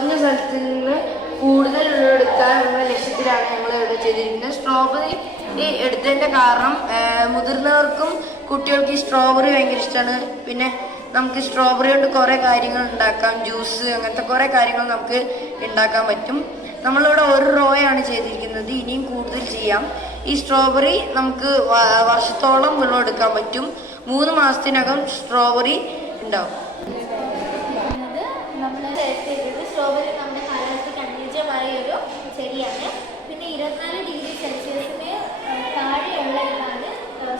കുറഞ്ഞ സ്ഥലത്തിൽ നിന്ന് കൂടുതൽ വിളവെടുക്കാനുള്ള ലക്ഷ്യത്തിലാണ് ഞങ്ങൾ ഇവിടെ ചെയ്തിരിക്കുന്നത്. സ്ട്രോബെറി എടുത്തതിൻ്റെ കാരണം മുതിർന്നവർക്കും കുട്ടികൾക്ക് ഈ സ്ട്രോബെറി ഭയങ്കര ഇഷ്ടമാണ്. പിന്നെ നമുക്ക് സ്ട്രോബെറി കൊണ്ട് കുറേ കാര്യങ്ങൾ ഉണ്ടാക്കാം, ജ്യൂസ് അങ്ങനത്തെ കുറേ കാര്യങ്ങൾ നമുക്ക് ഉണ്ടാക്കാൻ പറ്റും. നമ്മളിവിടെ ഒരു റോയാണ് ചെയ്തിരിക്കുന്നത്, ഇനിയും കൂടുതൽ ചെയ്യാം. ഈ സ്ട്രോബെറി നമുക്ക് വർഷത്തോളം വിളവെടുക്കാൻ പറ്റും. 3 മാസത്തിനകം സ്ട്രോബെറി ഉണ്ടാവും. സ്ട്രോബെറി നമ്മുടെ കാലാവസ്ഥയ്ക്ക് അനുയോജ്യമായ ഒരു ചെടിയാണ്. പിന്നെ 24 ഡിഗ്രി സെൽഷ്യസിന് താഴെയുള്ള ഇതാണ്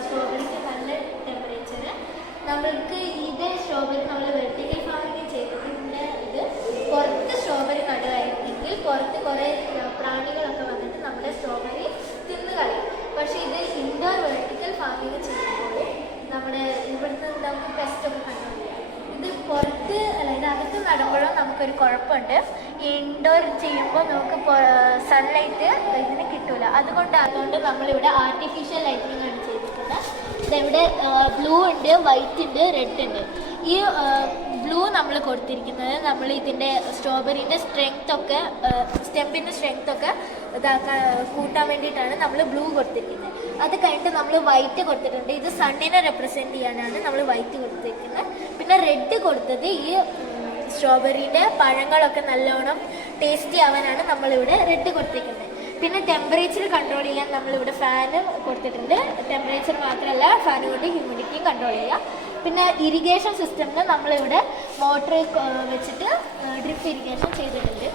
സ്ട്രോബെറിക്ക് നല്ല ടെമ്പറേച്ചർ. നമ്മൾക്ക് ഇത് സ്ട്രോബെറി നമ്മൾ വെർട്ടിക്കൽ ഫാമിംഗ് ചെയ്തിട്ടുണ്ട്. ഇത് പുറത്ത് സ്ട്രോബെറി നടുവായിരുന്നെങ്കിൽ പുറത്ത് കുറേ പ്രാണികളൊക്കെ വന്നിട്ട് നമ്മുടെ സ്ട്രോബെറി തിന്നു കളയും. പക്ഷേ ഇത് ഇൻഡോർ വെർട്ടിക്കൽ ഫാമിംഗ് ചെയ്യുമ്പോൾ നമ്മുടെ ഇവിടുന്ന് നമുക്ക് പെസ്റ്റൊക്കെ കണ്ടുപിടിക്കാം. ഇത് പുറത്ത് അല്ല, ഇതിനകത്ത് നടുമ്പോഴും നമുക്കൊരു കുഴപ്പമുണ്ട്. ഇൻഡോർ ചെയ്യുമ്പോൾ നമുക്ക് സൺലൈറ്റ് ഇതിന് കിട്ടില്ല. അതുകൊണ്ട് നമ്മളിവിടെ ആർട്ടിഫിഷ്യൽ ലൈറ്റിംഗ് ആണ് ചെയ്തിരിക്കുന്നത്. ഇവിടെ ബ്ലൂ ഉണ്ട്, വൈറ്റ് ഉണ്ട്, റെഡ് ഉണ്ട്. ഈ ബ്ലൂ നമ്മൾ കൊടുത്തിരിക്കുന്നത് നമ്മൾ ഇതിൻ്റെ സ്ട്രോബെറിൻ്റെ സ്ട്രെങ്ത്തൊക്കെ സ്റ്റെമ്പിൻ്റെ സ്ട്രെങ്ത്തൊക്കെ കൂട്ടാൻ വേണ്ടിയിട്ടാണ് നമ്മൾ ബ്ലൂ കൊടുത്തിരിക്കുന്നത്. അത് കഴിഞ്ഞിട്ട് നമ്മൾ വൈറ്റ് കൊടുത്തിട്ടുണ്ട്. ഇത് സണ്ണിനെ റെപ്രസെൻറ്റ് ചെയ്യാനാണ് നമ്മൾ വൈറ്റ് കൊടുത്തിരിക്കുന്നത്. പിന്നെ റെഡ് കൊടുത്തത് ഈ സ്ട്രോബെറിൻ്റെ പഴങ്ങളൊക്കെ നല്ലോണം ടേസ്റ്റി ആവാനാണ് നമ്മളിവിടെ റെഡ് കൊടുത്തിരിക്കുന്നത്. പിന്നെ ടെമ്പറേച്ചർ കൺട്രോൾ ചെയ്യാൻ നമ്മളിവിടെ ഫാന് കൊടുത്തിട്ടുണ്ട്. ടെമ്പറേച്ചർ മാത്രമല്ല, ഫാൻ കൊണ്ട് ഹ്യൂമിഡിറ്റിയും കൺട്രോൾ ചെയ്യാം. പിന്നെ ഇറിഗേഷൻ സിസ്റ്റമിന് നമ്മളിവിടെ മോട്ടർ വെച്ചിട്ട് ഡ്രിപ്പ് ഇറിഗേഷൻ ചെയ്തിട്ടുണ്ട്.